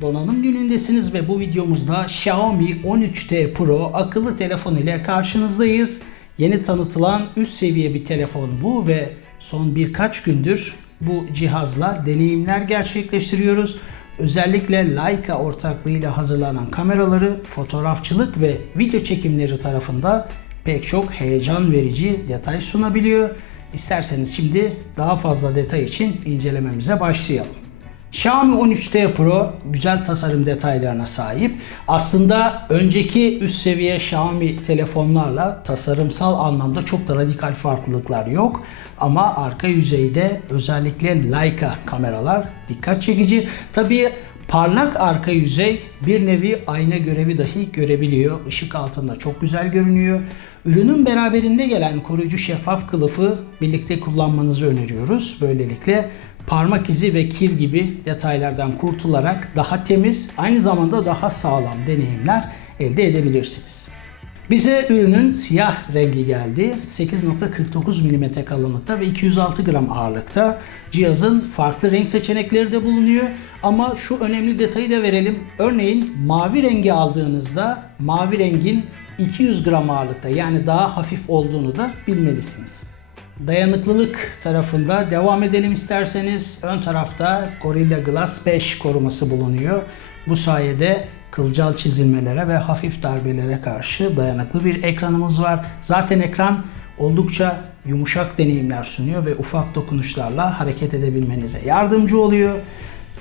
Donanım günündesiniz ve bu videomuzda Xiaomi 13T Pro akıllı telefon ile karşınızdayız. Yeni tanıtılan üst seviye bir telefon bu ve son birkaç gündür bu cihazla deneyimler gerçekleştiriyoruz. Özellikle Leica ortaklığıyla hazırlanan kameraları fotoğrafçılık ve video çekimleri tarafında pek çok heyecan verici detay sunabiliyor. İsterseniz şimdi daha fazla detay için incelememize başlayalım. Xiaomi 13T Pro güzel tasarım detaylarına sahip. Aslında önceki üst seviye Xiaomi telefonlarla tasarımsal anlamda çok da radikal farklılıklar yok. Ama arka yüzeyde özellikle Leica kameralar dikkat çekici. Tabii parlak arka yüzey bir nevi ayna görevi dahi görebiliyor. Işık altında çok güzel görünüyor. Ürünün beraberinde gelen koruyucu şeffaf kılıfı birlikte kullanmanızı öneriyoruz. Böylelikle parmak izi ve kir gibi detaylardan kurtularak daha temiz, aynı zamanda daha sağlam deneyimler elde edebilirsiniz. Bize ürünün siyah rengi geldi. 8.49 mm kalınlıkta ve 206 gram ağırlıkta. Cihazın farklı renk seçenekleri de bulunuyor. Ama şu önemli detayı da verelim. Örneğin mavi rengi aldığınızda mavi rengin 200 gram ağırlıkta yani daha hafif olduğunu da bilmelisiniz. Dayanıklılık tarafında devam edelim isterseniz. Ön tarafta Gorilla Glass 5 koruması bulunuyor. Bu sayede kılcal çizilmelere ve hafif darbelere karşı dayanıklı bir ekranımız var. Zaten ekran oldukça yumuşak deneyimler sunuyor ve ufak dokunuşlarla hareket edebilmenize yardımcı oluyor.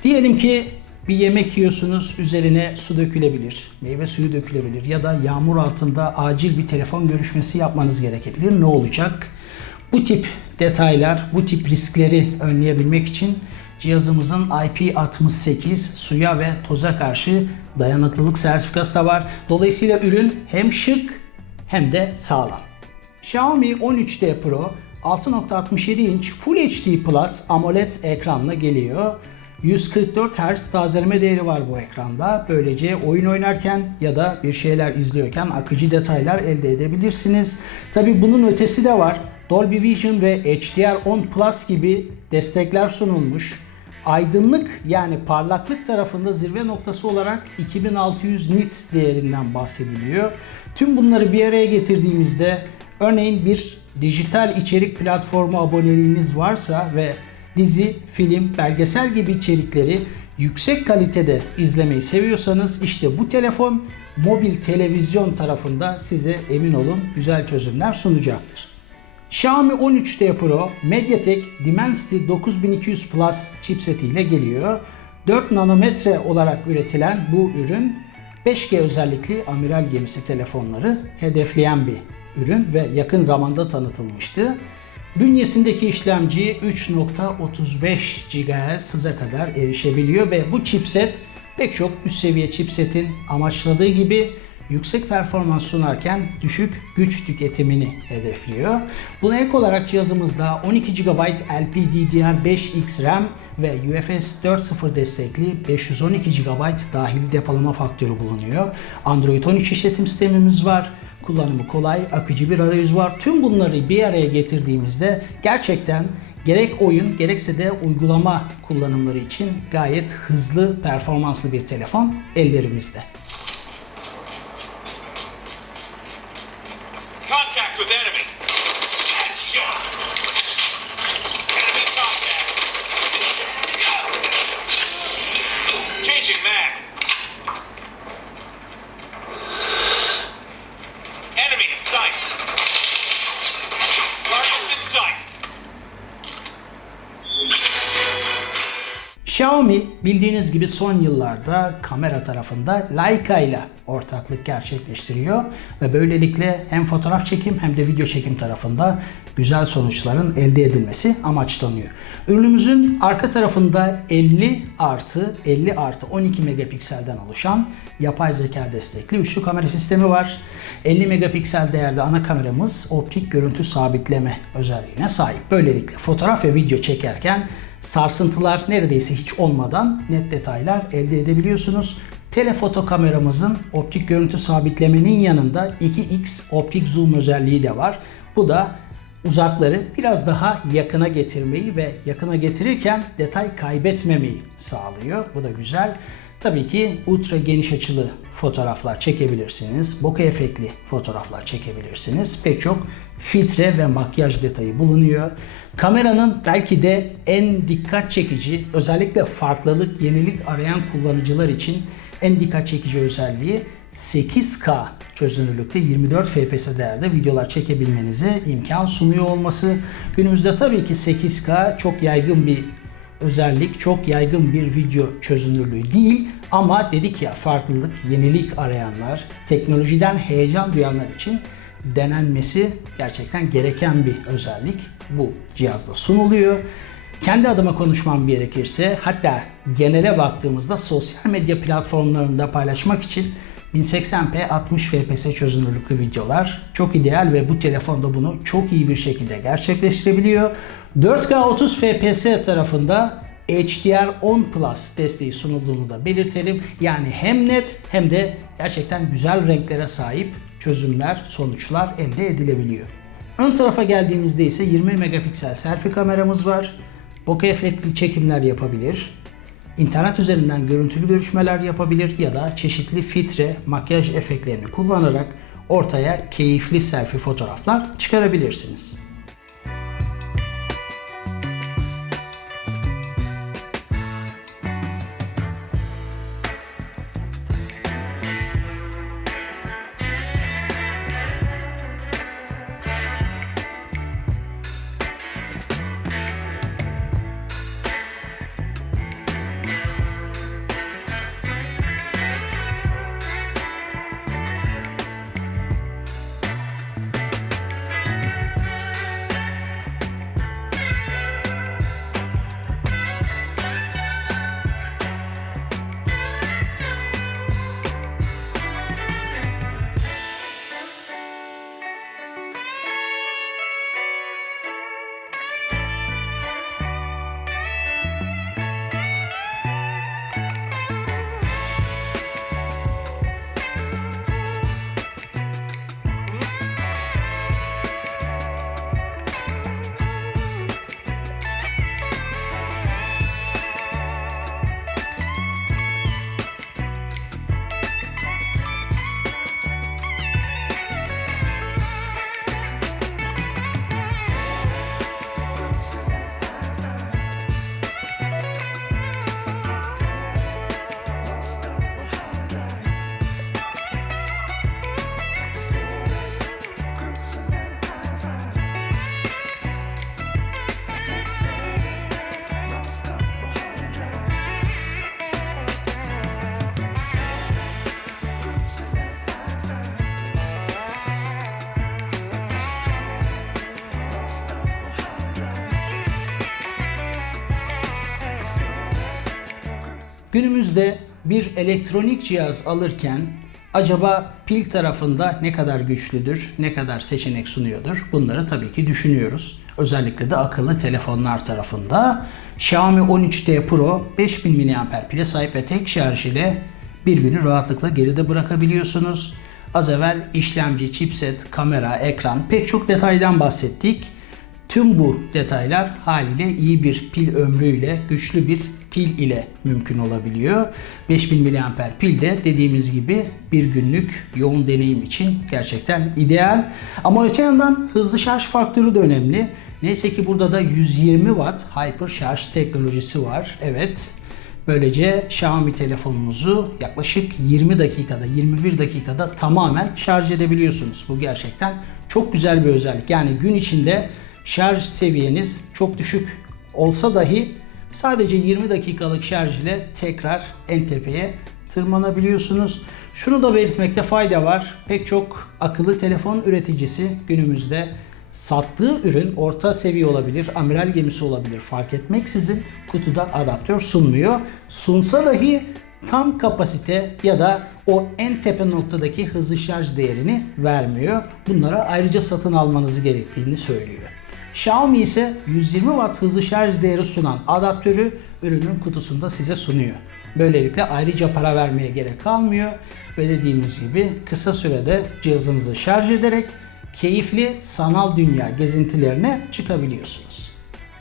Diyelim ki bir yemek yiyorsunuz, üzerine su dökülebilir, meyve suyu dökülebilir ya da yağmur altında acil bir telefon görüşmesi yapmanız gerekebilir. Ne olacak? Bu tip detaylar, bu tip riskleri önleyebilmek için cihazımızın IP68 suya ve toza karşı dayanıklılık sertifikası da var. Dolayısıyla ürün hem şık hem de sağlam. Xiaomi 13T Pro 6.67 inç Full HD Plus AMOLED ekranla geliyor. 144 Hz tazeleme değeri var bu ekranda. Böylece oyun oynarken ya da bir şeyler izliyorken akıcı detaylar elde edebilirsiniz. Tabi bunun ötesi de var. Dolby Vision ve HDR10 Plus gibi destekler sunulmuş. Aydınlık yani parlaklık tarafında zirve noktası olarak 2600 nit değerinden bahsediliyor. Tüm bunları bir araya getirdiğimizde örneğin bir dijital içerik platformu aboneliğiniz varsa ve dizi, film, belgesel gibi içerikleri yüksek kalitede izlemeyi seviyorsanız işte bu telefon mobil televizyon tarafında size emin olun güzel çözümler sunacaktır. Xiaomi 13T Pro MediaTek Dimensity 9200 Plus chipseti ile geliyor. 4 nanometre olarak üretilen bu ürün 5G özellikli amiral gemisi telefonları hedefleyen bir ürün ve yakın zamanda tanıtılmıştı. Bünyesindeki işlemci 3.35 GHz hıza kadar erişebiliyor ve bu chipset pek çok üst seviye chipsetin amaçladığı gibi yüksek performans sunarken düşük güç tüketimini hedefliyor. Buna ek olarak cihazımızda 12 GB LPDDR5X RAM ve UFS 4.0 destekli 512 GB dahili depolama faktörü bulunuyor. Android 13 işletim sistemimiz var kullanımı kolay, akıcı bir arayüz var. Tüm bunları bir araya getirdiğimizde gerçekten gerek oyun gerekse de uygulama kullanımları için gayet hızlı, performanslı bir telefon ellerimizde. Xiaomi bildiğiniz gibi son yıllarda kamera tarafında Leica ile ortaklık gerçekleştiriyor ve böylelikle hem fotoğraf çekim hem de video çekim tarafında güzel sonuçların elde edilmesi amaçlanıyor. Ürünümüzün arka tarafında 50 artı 50 artı 12 megapikselden oluşan yapay zeka destekli üçlü kamera sistemi var. 50 megapiksel değerde ana kameramız optik görüntü sabitleme özelliğine sahip. Böylelikle fotoğraf ve video çekerken sarsıntılar neredeyse hiç olmadan net detaylar elde edebiliyorsunuz. Telefoto kameramızın optik görüntü sabitlemenin yanında 2x optik zoom özelliği de var. Bu da uzakları biraz daha yakına getirmeyi ve yakına getirirken detay kaybetmemeyi sağlıyor. Bu da güzel. Tabii ki ultra geniş açılı fotoğraflar çekebilirsiniz. Bokeh efektli fotoğraflar çekebilirsiniz. Pek çok filtre ve makyaj detayı bulunuyor. Kameranın belki de en dikkat çekici, özellikle farklılık, yenilik arayan kullanıcılar için en dikkat çekici özelliği 8K çözünürlükte 24 FPS değerde videolar çekebilmenize imkan sunuyor olması. Günümüzde tabii ki 8K çok yaygın bir özellik, çok yaygın bir video çözünürlüğü değil ama dedik ya farklılık, yenilik arayanlar, teknolojiden heyecan duyanlar için denenmesi gerçekten gereken bir özellik bu cihazda sunuluyor. Kendi adıma konuşmam gerekirse hatta genele baktığımızda sosyal medya platformlarında paylaşmak için 1080p 60 fps çözünürlüklü videolar çok ideal ve bu telefonda bunu çok iyi bir şekilde gerçekleştirebiliyor. 4K 30 fps tarafında HDR10 Plus desteği sunulduğunu da belirtelim. Yani hem net hem de gerçekten güzel renklere sahip çözümler, sonuçlar elde edilebiliyor. Ön tarafa geldiğimizde ise 20 megapiksel selfie kameramız var. Bokeh efektli çekimler yapabilir. İnternet üzerinden görüntülü görüşmeler yapabilir ya da çeşitli filtre, makyaj efektlerini kullanarak ortaya keyifli selfie fotoğraflar çıkarabilirsiniz. Günümüzde bir elektronik cihaz alırken acaba pil tarafında ne kadar güçlüdür, ne kadar seçenek sunuyordur? Bunları tabii ki düşünüyoruz. Özellikle de akıllı telefonlar tarafında. Xiaomi 13T Pro 5000 mAh pile sahip ve tek şarj ile bir günü rahatlıkla geride bırakabiliyorsunuz. Az evvel işlemci, chipset, kamera, ekran pek çok detaydan bahsettik. Tüm bu detaylar haliyle iyi bir pil ömrüyle, güçlü bir pil ile mümkün olabiliyor. 5000 mAh pil de dediğimiz gibi bir günlük yoğun deneyim için gerçekten ideal. Ama öte yandan hızlı şarj faktörü de önemli. Neyse ki burada da 120 Watt Hyper şarj teknolojisi var. Evet, Böylece Xiaomi telefonunuzu yaklaşık 20 dakikada, 21 dakikada tamamen şarj edebiliyorsunuz. Bu gerçekten çok güzel bir özellik. Yani gün içinde şarj seviyeniz çok düşük olsa dahi sadece 20 dakikalık şarj ile tekrar en tepeye tırmanabiliyorsunuz. Şunu da belirtmekte fayda var. Pek çok akıllı telefon üreticisi günümüzde sattığı ürün orta seviye olabilir, amiral gemisi olabilir fark etmeksizin kutuda adaptör sunmuyor. Sunsa dahi tam kapasite ya da o en tepe noktadaki hızlı şarj değerini vermiyor. Bunlara ayrıca satın almanızı gerektiğini söylüyor. Xiaomi ise 120 Watt hızlı şarj değeri sunan adaptörü ürünün kutusunda size sunuyor. Böylelikle ayrıca para vermeye gerek kalmıyor ve dediğimiz gibi kısa sürede cihazınızı şarj ederek keyifli sanal dünya gezintilerine çıkabiliyorsunuz.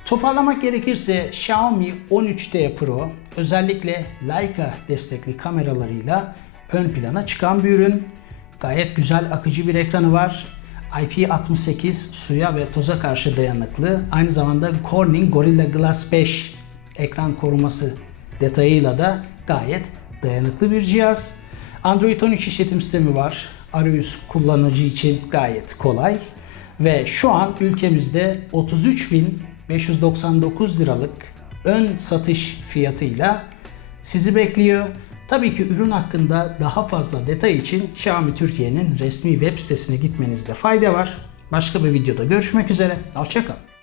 Toparlamak gerekirse Xiaomi 13T Pro özellikle Leica destekli kameralarıyla ön plana çıkan bir ürün. Gayet güzel akıcı bir ekranı var. IP68 suya ve toza karşı dayanıklı. Aynı zamanda Corning Gorilla Glass 5 ekran koruması detayıyla da gayet dayanıklı bir cihaz. Android 13 işletim sistemi var. Arayüz kullanıcı için gayet kolay. Ve şu an ülkemizde 33.599 liralık ön satış fiyatıyla sizi bekliyor. Tabii ki ürün hakkında daha fazla detay için Xiaomi Türkiye'nin resmi web sitesine gitmenizde fayda var. Başka bir videoda görüşmek üzere. Hoşçakalın.